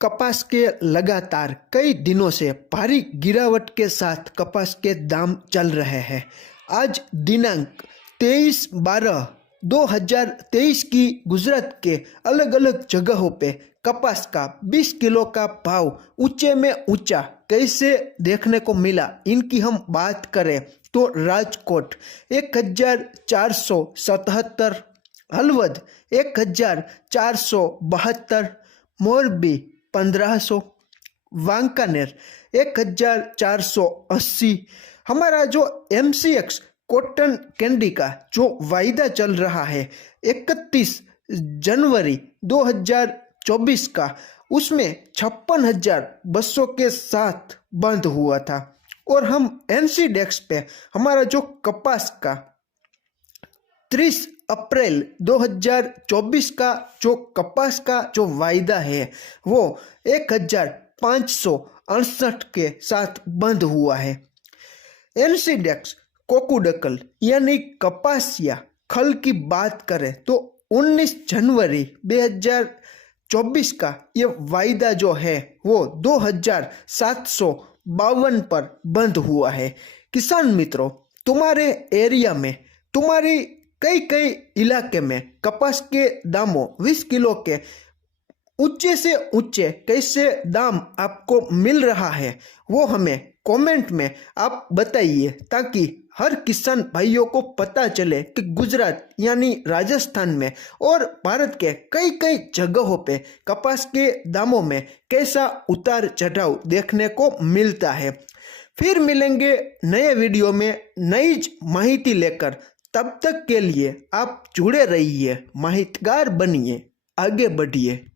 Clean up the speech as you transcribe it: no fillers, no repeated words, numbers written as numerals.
कपास के लगातार कई दिनों से भारी गिरावट के साथ कपास के दाम चल रहे हैं। आज दिनांक 23/12/2023 की गुजरात के अलग अलग जगहों पे कपास का 20 किलो का भाव ऊंचे में ऊंचा कैसे देखने को मिला, इनकी हम बात करें तो राजकोट 1477, हलवद 1472, मोरबी 1500, वांकानेर 1480। हमारा जो MCX कॉटन कैंडी का जो वायदा चल रहा है 31 जनवरी 2024 का, उसमें 56,200 के साथ बंद हुआ था। और हम NCDEX पे हमारा जो कपास का 30 अप्रैल 2024 का जो कपास का जो वायदा है वो 1568 के साथ बंद हुआ है। NCDEX कोकुडकल यानी कपासिया खल की बात करें तो 19 जनवरी 2024 का ये वायदा जो है वो 2752 पर बंद हुआ है। किसान मित्रों, तुम्हारे एरिया में, तुम्हारी कई इलाके में कपास के दामों 20 किलो के ऊंचे से ऊंचे कैसे दाम आपको मिल रहा है वो हमें कमेंट में आप बताइए, ताकि हर किसान भाइयों को पता चले कि गुजरात यानी राजस्थान में और भारत के कई जगहों पे कपास के दामों में कैसा उतार चढ़ाव देखने को मिलता है। फिर मिलेंगे नए वीडियो में नई माहिती लेकर। तब तक के लिए आप जुड़े रहिए, माहितगार बनिए, आगे बढ़िए।